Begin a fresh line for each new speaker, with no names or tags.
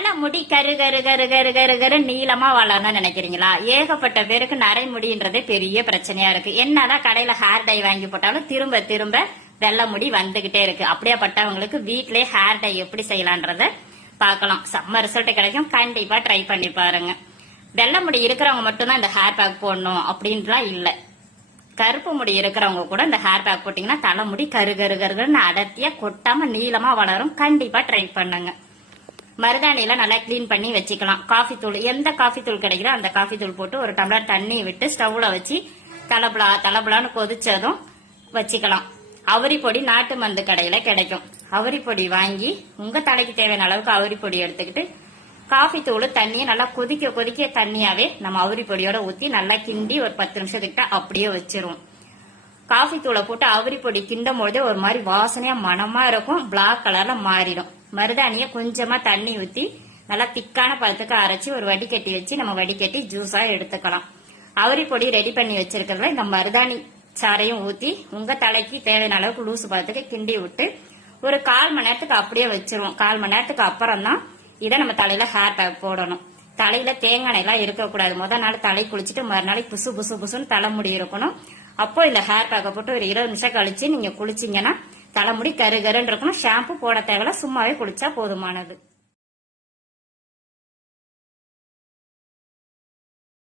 தலை முடி கரு கரு கரு கரு கரு கரு நீளமா வளரணும்னு நினைக்கிறீங்களா? ஏகப்பட்ட பேருக்கு நரைமுடின்றதே பெரிய பிரச்சனையா இருக்கு. என்னதான் கடையில ஹேர் டை வாங்கி போட்டாலும் திரும்ப திரும்ப வெள்ளை முடி வந்துகிட்டே இருக்கு. அப்படியாப்பட்டவங்களுக்கு வீட்லயே ஹேர் டை எப்படி செய்யலான்றத பார்க்கலாம். செம்ம ரிசல்ட் கிடைக்கும். கண்டிப்பா ட்ரை பண்ணி பாருங்க. வெள்ளை முடி இருக்கிறவங்க மட்டும்தான் இந்த ஹேர் பேக் போடணும் அப்படின்ட்டுலாம் இல்லை. கருப்பு முடி இருக்கிறவங்க கூட இந்த ஹேர் பேக் போட்டீங்கன்னா தலைமுடி கரு கரு கருன்னு அடர்த்தியா கொட்டாம நீளமா வளரும். கண்டிப்பா ட்ரை பண்ணுங்க. மருதாணியில நல்லா கிளீன் பண்ணி வச்சுக்கலாம். காஃபி தூள் எந்த காஃபி தூள் கிடைக்குதோ அந்த காஃபி தூள் போட்டு ஒரு டம்ளர் தண்ணி விட்டு ஸ்டவ்ல வச்சு தலபுலா தலபுலான்னு கொதிச்சதும் வச்சுக்கலாம். அவரி பொடி நாட்டு மருந்து கடையில கிடைக்கும். அவரி பொடி வாங்கி உங்க தலைக்கு தேவையான அளவுக்கு அவரி பொடி எடுத்துக்கிட்டு காஃபி தூள் தண்ணியை நல்லா கொதிக்க கொதிக்க தண்ணியாவே நம்ம அவரி பொடியோட ஊத்தி நல்லா கிண்டி ஒரு பத்து நிமிஷத்துக்கிட்ட அப்படியே வச்சிருவோம். காஃபி தூளை போட்டு அவரி பொடி கிண்டும் பொழுதே ஒரு மாதிரி வாசனையா மனமா இருக்கும். பிளாக் கலர்ல மாறிடும். மருதாணிய கொஞ்சமா தண்ணி ஊத்தி நல்லா திக்கான பழத்துக்கு அரைச்சி ஒரு வடிகட்டி வச்சு நம்ம வடிகட்டி ஜூஸா எடுத்துக்கலாம். அவரி பொடி ரெடி பண்ணி வச்சிருக்கிறதுல இந்த மருதாணி சாரையும் ஊத்தி உங்க தலைக்கு தேவையான அளவுக்கு லூசு பழத்துக்கு கிண்டி விட்டு ஒரு கால் மணி நேரத்துக்கு அப்படியே வச்சிருவோம். கால் மணி நேரத்துக்கு அப்புறம் தான் இதை நம்ம தலையில ஹேர் பேக் போடணும். தலையில தேங்காய் எல்லாம் இருக்கக்கூடாது முதல் நாள் தலை குளிச்சுட்டு மறுநாள் புசு புசு புசுன்னு தலைமுடி இருக்கணும். அப்போ இந்த ஹேர் பேக்கை போட்டு ஒரு இருபது நிமிஷம் கழிச்சு நீங்க குளிச்சீங்கன்னா தலைமுடி கரு கருன்னு இருக்கணும். ஷாம்பு போட தேவையில்ல. சும்மாவே குளிச்சா போதுமானது.